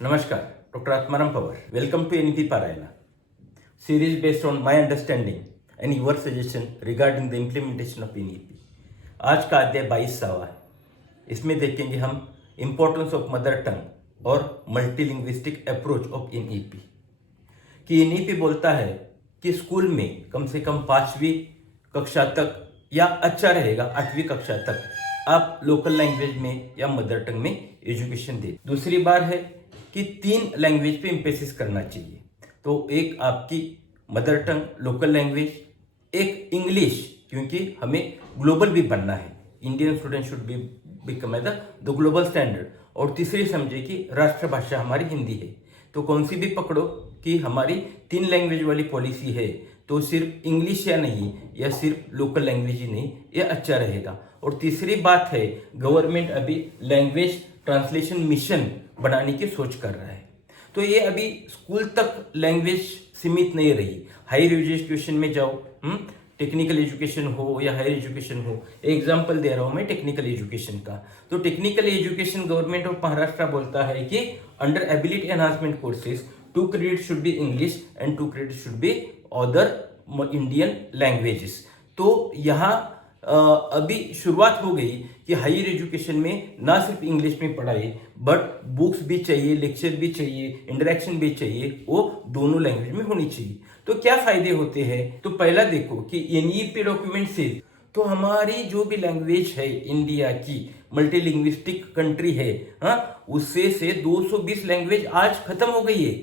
Namaskar, Dr. Atmaram Pawar. Welcome to NEP Parayana, series based on my understanding and your suggestion regarding the implementation of NEP. आज का अध्याय 22वां है. इसमें देखेंगे हम इम्पोर्टेंस ऑफ मदर टंग और multilinguistic approach of NEP. कि NEP बोलता है कि स्कूल में कम से कम 5वीं कक्षा तक या अच्छा रहेगा 8वीं कक्षा तक आप लोकल लैंग्वेज में या मदर टंग में एजुकेशन दे. दूसरी बात है कि 3 लैंग्वेज पे इम्पेसिस करना चाहिए. तो एक आपकी मदर टंग लोकल लैंग्वेज, एक इंग्लिश, क्योंकि हमें ग्लोबल भी बनना है. Indian student should be become as the global standard. और तीसरी समझे कि राष्ट्रभाषा हमारी हिंदी है. तो कौन सी भी पकड़ो कि हमारी 3 लैंग्वेज वाली पॉलिसी है, तो सिर्फ इंग्लिश या नहीं या सिर्फ लोकल लैंग्वेज ही नहीं, ये अच्छा रहेगा. और तीसरी बात है, गवर्नमेंट अभी लैंग्वेज ट्रांसलेशन मिशन बनाने की सोच कर रहा है. तो ये अभी स्कूल तक लैंग्वेज सीमित नहीं रही. हायर एजुकेशन में जाओ, टेक्निकल एजुकेशन हो या हायर एजुकेशन हो. एग्जाम्पल दे रहा हूं मैं टेक्निकल एजुकेशन का. तो technical education government of Maharashtra बोलता है कि under ability enhancement courses 2 credit should be English and 2 credit should be other Indian languages. तो यहाँ अभी शुरुआत हो गई कि हायर एजुकेशन में ना सिर्फ इंग्लिश में पढ़ाई, बट बुक्स भी चाहिए, लेक्चर भी चाहिए, इंटरेक्शन भी चाहिए, वो दोनों लैंग्वेज में होनी चाहिए. तो क्या फायदे होते हैं? तो पहला देखो कि NEP डॉक्यूमेंट से तो हमारी जो भी लैंग्वेज है इंडिया की मल्टीलिंग्विस्टिक कंट्री है, उससे से 220 लैंग्वेज आज खत्म हो गई है.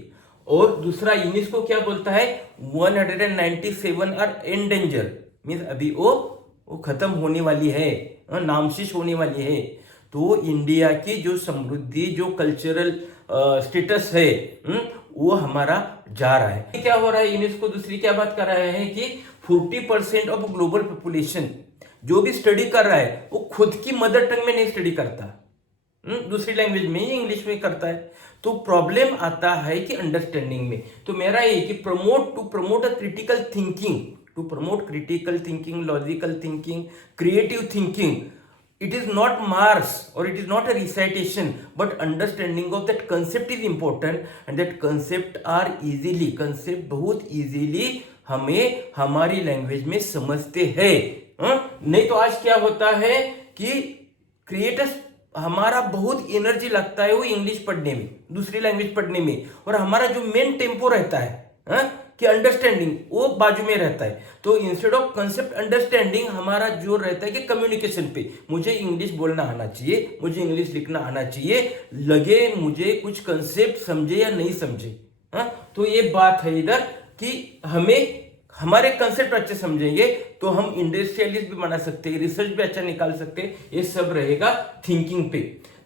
और दूसरा यूनेस्को क्या बोलता है, 197 आर एंडेंजर, मीन्स अभी वो खत्म होने वाली है, नामशेष होने वाली है. तो इंडिया की जो समृद्धि, जो कल्चरल स्टेटस है, वो हमारा जा रहा है. क्या हो रहा है, यूनेस्को दूसरी क्या बात कर रहा है कि 40% ऑफ ग्लोबल पॉपुलेशन जो भी स्टडी कर रहा है वो खुद की मदर टंग में नहीं स्टडी करता, दूसरी लैंग्वेज में, इंग्लिश में करता है. तो प्रॉब्लम आता है कि अंडरस्टैंडिंग में. तो मेरा ये कि promote a critical thinking, to promote critical thinking, logical thinking, creative thinking. It is not marks or it is not a recitation, but understanding of that concept is important, and that concept बहुत easily हमें हमारी language में समझते हैं. नहीं तो आज क्या होता है कि क्रिएटर्स हमारा बहुत एनर्जी लगता है वो इंग्लिश पढ़ने में, दूसरी लैंग्वेज पढ़ने में, और हमारा जो मेन टेम्पो रहता है कि अंडरस्टैंडिंग वो बाजू में रहता है. तो इंस्टेड ऑफ कंसेप्ट अंडरस्टैंडिंग हमारा जोर रहता है कि कम्युनिकेशन पे. मुझे इंग्लिश बोलना आना चाहिए, मुझे इंग्लिश लिखना आना चाहिए, लगे मुझे कुछ कंसेप्ट समझे या नहीं समझे. तो ये बात है इधर कि हमें हमारे कंसेप्ट अच्छे समझेंगे तो हम इंडस्ट्रियलिस्ट भी बना सकते हैं, रिसर्च भी अच्छा निकाल सकते हैं. ये सब रहेगा थिंकिंग पे.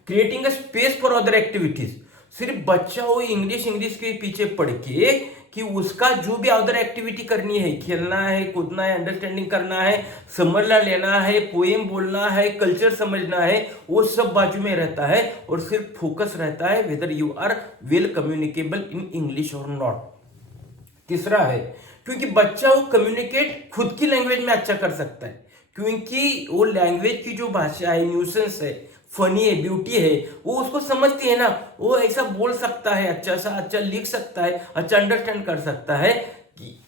Creating a space for other activities. सिर्फ बच्चा वो इंग्लिश के पीछे पढ़ के कि उसका जो भी अदर एक्टिविटी करनी है, खेलना है, कूदना है, अंडरस्टैंडिंग करना है, समझना लेना है, पोएम बोलना है, कल्चर समझना है, वो सब बाजू में रहता है. और सिर्फ फोकस रहता है whether you are well communicable in English और नॉट. तीसरा है क्योंकि बच्चा वो कम्युनिकेट खुद की लैंग्वेज में अच्छा कर सकता है, क्योंकि वो लैंग्वेज की जो भाषा है, न्यूसेंस है, फनी है, ब्यूटी है, वो उसको समझती है ना. वो ऐसा बोल सकता है, अच्छा लिख सकता है, अच्छा अंडरस्टैंड कर सकता है.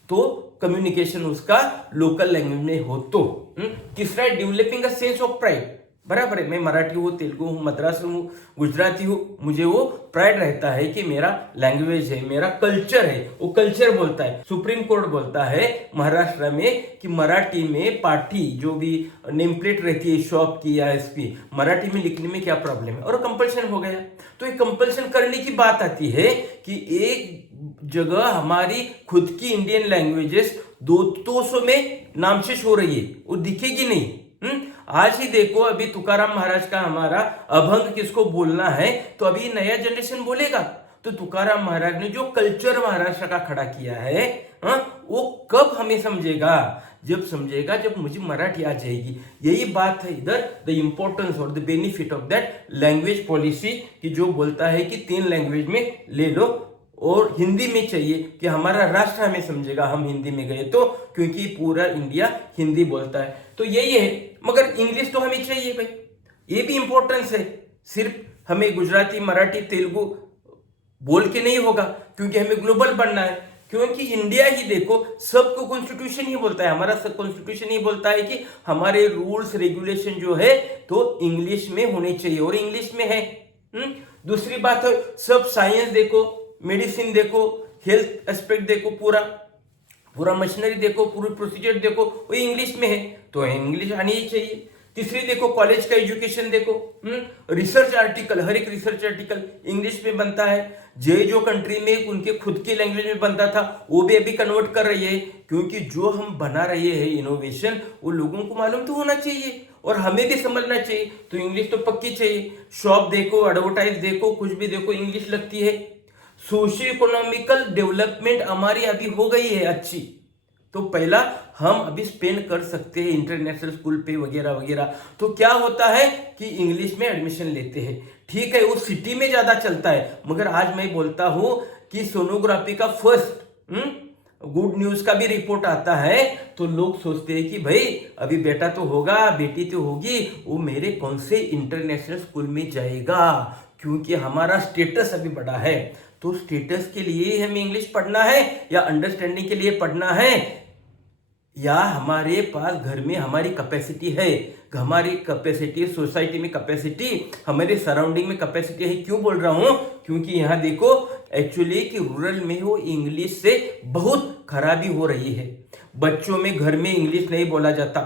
तो कम्युनिकेशन उसका लोकल लैंग्वेज में हो. तो तीसरा है developing a sense of pride. बराबर है, मैं मराठी हूँ, तेलुगु हूँ, मद्रासी हूँ, गुजराती हूँ, मुझे वो प्राइड रहता है कि मेरा लैंग्वेज है, मेरा कल्चर है. वो कल्चर बोलता है. सुप्रीम कोर्ट बोलता है महाराष्ट्र में कि मराठी में पाठी जो भी नेम प्लेट रहती है शॉप की या एसपी, मराठी में लिखने में क्या प्रॉब्लम है, और कंपल्शन हो गया. तो ये कंपल्शन करने की बात आती है कि एक जगह हमारी खुद की इंडियन लैंग्वेजेस 200 में नामशेष हो रही है, वो दिखेगी नहीं. आज ही देखो, अभी तुकाराम महाराज का हमारा अभंग किसको बोलना है, तो अभी नया जनरेशन बोलेगा. तो तुकाराम महाराज ने जो कल्चर महाराष्ट्र का खड़ा किया है, वो कब हमें समझेगा, जब समझेगा जब मुझे मराठी आ जाएगी. यही बात है इधर, द इंपॉर्टेंस और the benefit of that language policy की जो बोलता है कि 3 लैंग्वेज में ले लो, और हिंदी में चाहिए कि हमारा राष्ट्र हमें समझेगा हम हिंदी में गए तो, क्योंकि पूरा इंडिया हिंदी बोलता है. तो यही है. मगर इंग्लिश तो हमें चाहिए भाई, ये भी इंपॉर्टेंस है. सिर्फ हमें गुजराती, मराठी, तेलुगु बोल के नहीं होगा, क्योंकि हमें ग्लोबल बनना है। क्योंकि इंडिया ही देखो, सबको कॉन्स्टिट्यूशन ही बोलता है, हमारा सब कॉन्स्टिट्यूशन ही बोलता है कि हमारे रूल्स रेगुलेशन जो है तो इंग्लिश में होने चाहिए, और इंग्लिश में है। दूसरी बात है, सब साइंस देखो, मेडिसिन देखो, हेल्थ एस्पेक्ट देखो, पूरा पूरा मशीनरी देखो, पूरी प्रोसीजर देखो, वो इंग्लिश में है, तो इंग्लिश आनी ही चाहिए। तीसरी देखो, कॉलेज का एजुकेशन देखो, रिसर्च आर्टिकल, हर एक रिसर्च आर्टिकल इंग्लिश में बनता है। जो कंट्री में उनके खुद की लैंग्वेज में बनता था, वो भी अभी कन्वर्ट कर रही है, क्योंकि जो हम बना रहे हैं इनोवेशन, वो लोगों को मालूम तो होना चाहिए और हमें भी समझना चाहिए, तो इंग्लिश तो पक्की चाहिए। शॉप देखो, एडवर्टाइज देखो, कुछ भी देखो, इंग्लिश लगती है। सोशियो इकोनॉमिकल डेवलपमेंट हमारी अभी हो गई है अच्छी, तो पहला हम अभी स्पेंड कर सकते हैं इंटरनेशनल स्कूल पे वगैरह वगैरह। तो क्या होता है कि इंग्लिश में एडमिशन लेते हैं, ठीक है, वो सिटी में ज्यादा चलता है। मगर आज मैं बोलता हूं कि सोनोग्राफी का फर्स्ट गुड न्यूज का भी रिपोर्ट आता है, तो लोग सोचते हैं कि भाई अभी बेटा तो होगा, बेटी तो होगी, वो मेरे कौन से इंटरनेशनल स्कूल में जाएगा, क्योंकि हमारा स्टेटस अभी बड़ा है। तो स्टेटस के लिए हमें इंग्लिश पढ़ना है या अंडरस्टैंडिंग के लिए पढ़ना है, या हमारे पास घर में हमारी कैपेसिटी है, हमारी कैपेसिटी सोसाइटी में कैपेसिटी, हमारे सराउंडिंग में कैपेसिटी है। क्यों बोल रहा हूं, क्योंकि यहां देखो एक्चुअली कि रूरल में वो इंग्लिश से बहुत खराबी हो रही है। बच्चों में घर में इंग्लिश नहीं बोला जाता,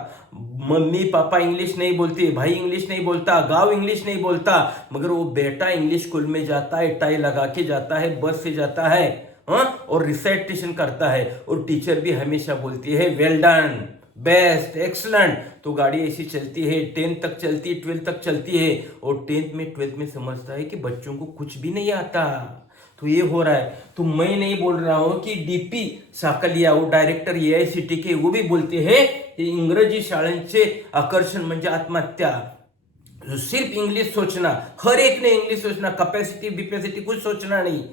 मम्मी पापा इंग्लिश नहीं बोलते, भाई इंग्लिश नहीं बोलता, गांव इंग्लिश नहीं बोलता, मगर वो बेटा इंग्लिश स्कूल में जाता है, टाई लगा के जाता है, बस से जाता है, और रिसाइटेशन करता है, और टीचर भी हमेशा बोलती है वेल डन, बेस्ट, एक्सलेंट। तो गाड़ी ऐसी चलती है, 10th तक चलती है, 12th तक चलती है, और 10th में 12th में समझता है कि बच्चों को कुछ भी नहीं आता। तो ये हो रहा है। तो मैं नहीं बोल रहा हूं कि डीपी साकलिया, वो डायरेक्टर AICTE के, वो भी बोलते हैं कि इंग्रजी शाळांचे आकर्षण म्हणजे आत्महत्या। सिर्फ इंग्लिश सोचना, हर एक ने इंग्लिश सोचना, कैपेसिटी विपेसिटी कुछ सोचना नहीं,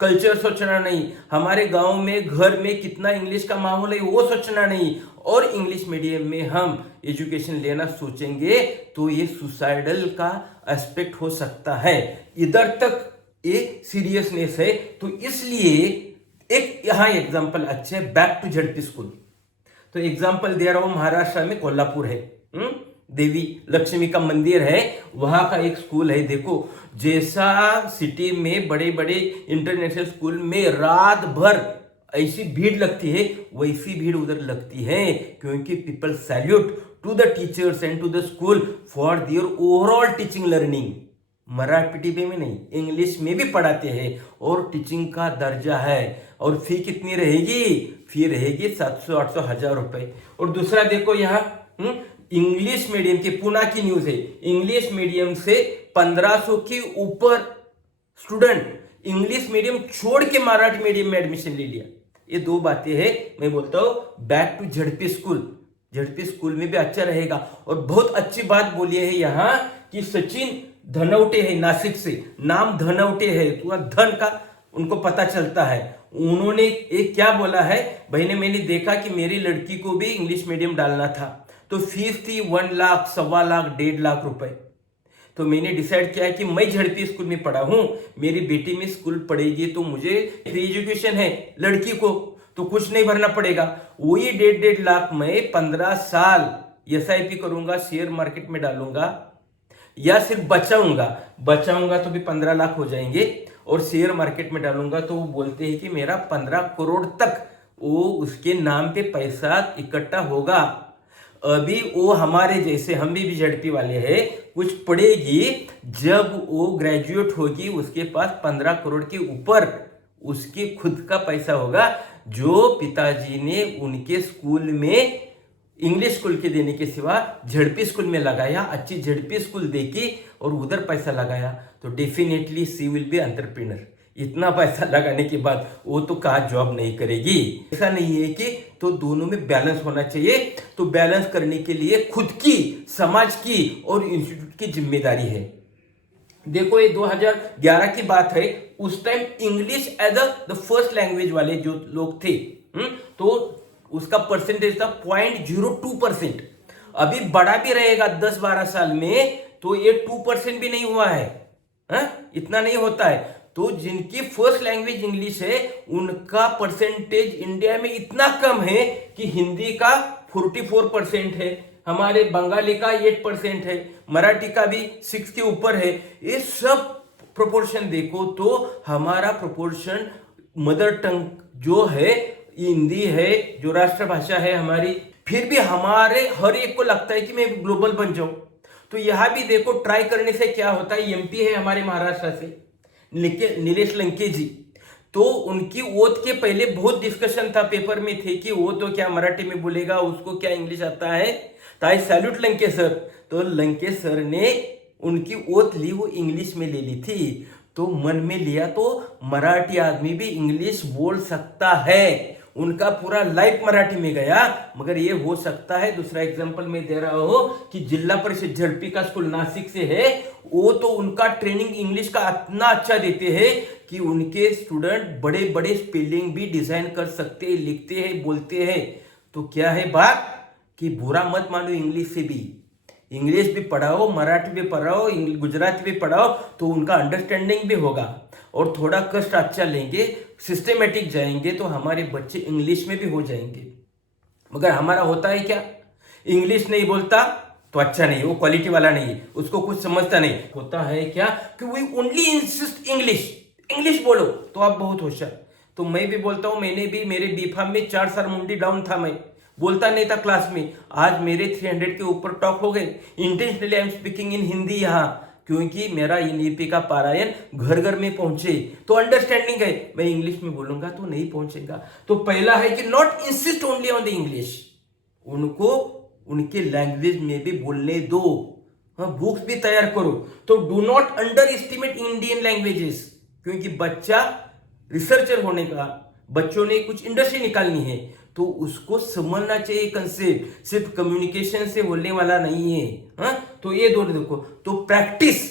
कल्चर सोचना नहीं, हमारे गांव में घर में कितना इंग्लिश का माहौल है वो सोचना नहीं, और इंग्लिश मीडियम में हम एजुकेशन लेना सोचेंगे तो ये सुसाइडल का एस्पेक्ट हो सकता है। इधर तक ये सीरियसनेस है। तो इसलिए एक यहां एग्जांपल अच्छे है, बैक टू ZP स्कूल। तो एग्जांपल दे रहा हूं, महाराष्ट्र में कोल्हापुर है, देवी लक्ष्मी का मंदिर है, वहां का एक स्कूल है। देखो, जैसा सिटी में बड़े बड़े इंटरनेशनल स्कूल में रात भर ऐसी भीड़ लगती है, वैसी भीड़ उधर लगती है, क्योंकि people salute to the teachers and to the school for their overall teaching learning. Marathi में नहीं, इंग्लिश में भी पढ़ाते हैं, और टीचिंग का दर्जा है। और फी कितनी रहेगी? फी रहेगी 700-800 हजार रुपए। और दूसरा देखो यहाँ इंग्लिश मीडियम की, पुणे की न्यूज है, इंग्लिश मीडियम से 1500 के ऊपर स्टूडेंट इंग्लिश मीडियम छोड़ के मराठी मीडियम में एडमिशन ले लिया। ये दो बातें हैं। मैं बोलता हूं back to ZP school, ZP school में भी अच्छा रहेगा। और बहुत अच्छी बात बोली है यहाँ कि सचिन धनवटे है, नासिक से, नाम धनवटे है, तो धन का उनको पता चलता है। उन्होंने एक क्या बोला है, भाई ने मैंने देखा कि मेरी लड़की को भी इंग्लिश मीडियम डालना था, तो फीस थी 1 लाख, 1.25 लाख, 1.5 लाख रुपए। तो मैंने डिसाइड किया कि मैं ZP स्कूल में पढ़ा हूं, मेरी बेटी में स्कूल पढ़ेगी तो मुझे फ्री एजुकेशन है, लड़की को तो कुछ नहीं भरना पड़ेगा। वही 1.5 लाख मैं 15 साल SIP करूंगा, शेयर मार्केट में डालूंगा, या सिर्फ बचाऊंगा तो भी 15 लाख हो जाएंगे, और शेयर मार्केट में डालूंगा तो वो बोलते हैं कि मेरा 15 करोड़ तक वो उसके नाम पे पैसा इकट्ठा होगा। अभी वो हमारे जैसे, हम भी ZP वाले हैं, कुछ पढ़ेगी, जब वो ग्रेजुएट होगी उसके पास 15 करोड़ के ऊपर उसकी खुद का पैसा होगा, जो पिताजी ने उनके स्कूल में इंग्लिश स्कूल के देने के सिवा ZP स्कूल में लगाया, अच्छी ZP स्कूल देखी और उधर पैसा लगाया, तो definitely she will be entrepreneur. इतना पैसा लगाने के बाद वो तो कहाँ जॉब नहीं करेगी, ऐसा नहीं है कि, तो दोनों में बैलेंस होना चाहिए। तो बैलेंस करने के लिए खुद की, समाज की और इंस्टीट्यूट की जिम्मेदारी है। देखो ये 2011 की बात है, उस time English as the first language वाले जो लोग थे, तो उसका परसेंटेज था 0.02%। अभी बड़ा भी रहेगा 10-12 साल में, तो ये 2% भी नहीं हुआ है, इतना नहीं होता है। तो जिनकी फर्स्ट लैंग्वेज इंग्लिश है उनका परसेंटेज इंडिया में इतना कम है कि हिंदी का 44% है, हमारे बंगाली का 8% है, मराठी का भी 6 के ऊपर है। ये सब प्रोपोर्शन देखो तो हमारा प्रोपोर्शन मदर टंग जो है हिंदी है, जो राष्ट्रभाषा है हमारी, फिर भी हमारे हर एक को लगता है कि मैं ग्लोबल बन जाऊं। तो यहां भी देखो ट्राई करने से क्या होता है। एमपी है हमारे महाराष्ट्र से नीलेश लंके जी, तो उनकी ओथ के पहले बहुत डिस्कशन था, पेपर में थे कि वो तो क्या मराठी में बोलेगा, उसको क्या इंग्लिश आता है। तो आई सैल्यूट लंके सर। तो लंके सर ने उनकी ओथ ली, वो इंग्लिश में ले ली थी। तो मन में लिया तो मराठी आदमी भी इंग्लिश बोल सकता है, उनका पूरा लाइफ मराठी में गया। मगर ये हो सकता है, दूसरा एग्जांपल मैं दे रहा हूं कि जिला परिषद झड़पी का स्कूल नासिक से है, वो तो उनका ट्रेनिंग इंग्लिश का इतना अच्छा देते हैं कि उनके स्टूडेंट बड़े बड़े स्पेलिंग भी डिजाइन कर सकते हैं, लिखते हैं, बोलते हैं। तो क्या है बात कि बुरा मत मानो, इंग्लिश से भी, इंग्लिश भी पढ़ाओ, मराठी भी पढ़ाओ, गुजराती भी पढ़ाओ, तो उनका अंडरस्टैंडिंग भी होगा। और थोड़ा कष्ट अच्छा लेंगे, सिस्टमेटिक जाएंगे, तो हमारे बच्चे इंग्लिश में भी हो जाएंगे। मगर हमारा होता है क्या, इंग्लिश नहीं बोलता तो अच्छा नहीं, वो क्वालिटी वाला नहीं, उसको कुछ समझता नहीं। होता है क्या कि वी ओनली इंसिस्ट इंग्लिश बोलो तो आप बहुत होशियार। तो मैं भी बोलता हूं, मैंने भी मेरे बीफाम में 4 साल मुंडी डाउन था, मैं बोलता नहीं था क्लास में। आज मेरे 300 के ऊपर टॉप हो गए। Intentionally I am speaking in Hindi यहाँ, क्योंकि मेरा एनईपी का पारायण घर घर में पहुंचे, तो अंडरस्टैंडिंग है। मैं इंग्लिश में बोलूंगा तो नहीं पहुंचेगा। तो पहला है कि not insist only on the English, उनको उनके लैंग्वेज में भी बोलने दो। बुक्स भी तैयार करो। तो do not under estimate Indian languages, क्योंकि बच्चा रिसर्चर होने का, बच्चों ने कुछ इंडस्ट्री निकालनी है, तो उसको समझना चाहिए कंसेप्ट, सिर्फ कम्युनिकेशन से बोलने वाला नहीं है। तो ये दोनों देखो, तो प्रैक्टिस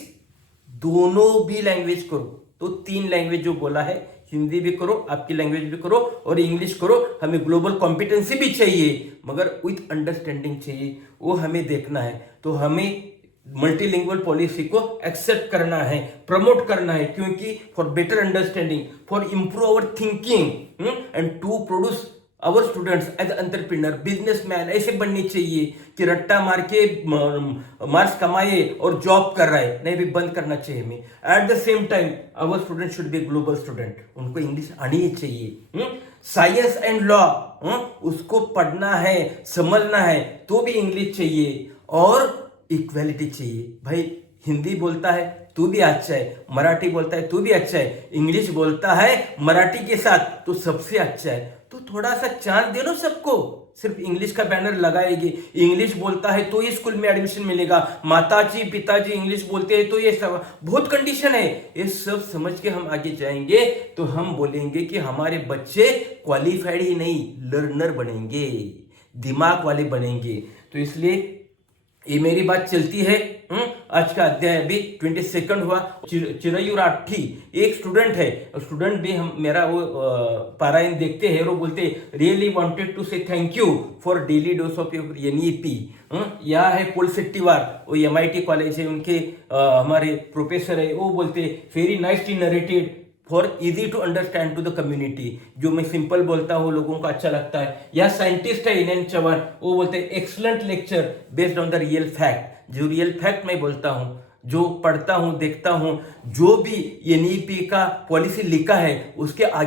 दोनों भी लैंग्वेज करो। तो 3 लैंग्वेज जो बोला है, हिंदी भी करो, आपकी लैंग्वेज भी करो और इंग्लिश करो। हमें ग्लोबल कॉम्पिटेंसी भी चाहिए, मगर विथ अंडरस्टैंडिंग चाहिए, वो हमें देखना है। तो हमें मल्टीलिंगुअल पॉलिसी को एक्सेप्ट करना है, प्रमोट करना है, क्योंकि for better understanding, for improve our thinking and to produce our students as entrepreneur, businessman ऐसे बनने चाहिए कि रट्टा मार के मार्क्स कमाए और जॉब कर रहा है, नहीं भी बंद करना चाहिए हमें। At the same time our student should be global student, उनको इंग्लिश आनी ही चाहिए। साइंस एंड लॉ उसको पढ़ना है, समझना है, तो भी इंग्लिश चाहिए। और इक्वालिटी चाहिए, भाई हिंदी बोलता है तू भी अच्छा है, मराठी बोलता है तू भी अच्छा है, इंग्लिश बोलता है मराठी के साथ तो सबसे अच्छा है। तो थोड़ा सा चांस दे लो सबको। सिर्फ इंग्लिश का बैनर लगाएगी, इंग्लिश बोलता है तो ही स्कूल में एडमिशन मिलेगा, माताजी पिताजी इंग्लिश बोलते हैं तो ये सब बहुत कंडीशन है। ये सब समझ के हम आगे जाएंगे तो हम बोलेंगे कि हमारे बच्चे क्वालिफाइड ही नहीं, लर्नर बनेंगे, दिमाग वाले बनेंगे। तो इसलिए ये मेरी बात चलती है। आज का अध्याय अभी 22 हुआ। चिरयूर आठी एक स्टूडेंट है, स्टूडेंट भी हम मेरा वो पारायण देखते हैं, वो बोलते रियली वांटेड टू से thank you for daily dose of your NEP. यहाँ है पोल सेट्टीवार, वो MIT कॉलेज है, उनके हमारे प्रोफेसर है, वो बोलते very nicely narrated for easy to understand to the community. जो मैं सिंपल बोलता हूँ लोगों को अच्छा लगता है। या साइंटिस्ट है इनएन चौहान, वो बोलते हैं excellent lecture based on the real fact. जो रियल फैक्ट मैं बोलता हूँ, जो पढ़ता हूँ, देखता हूँ, जो भी एनईपी का पॉलिसी लिखा है उसके आगे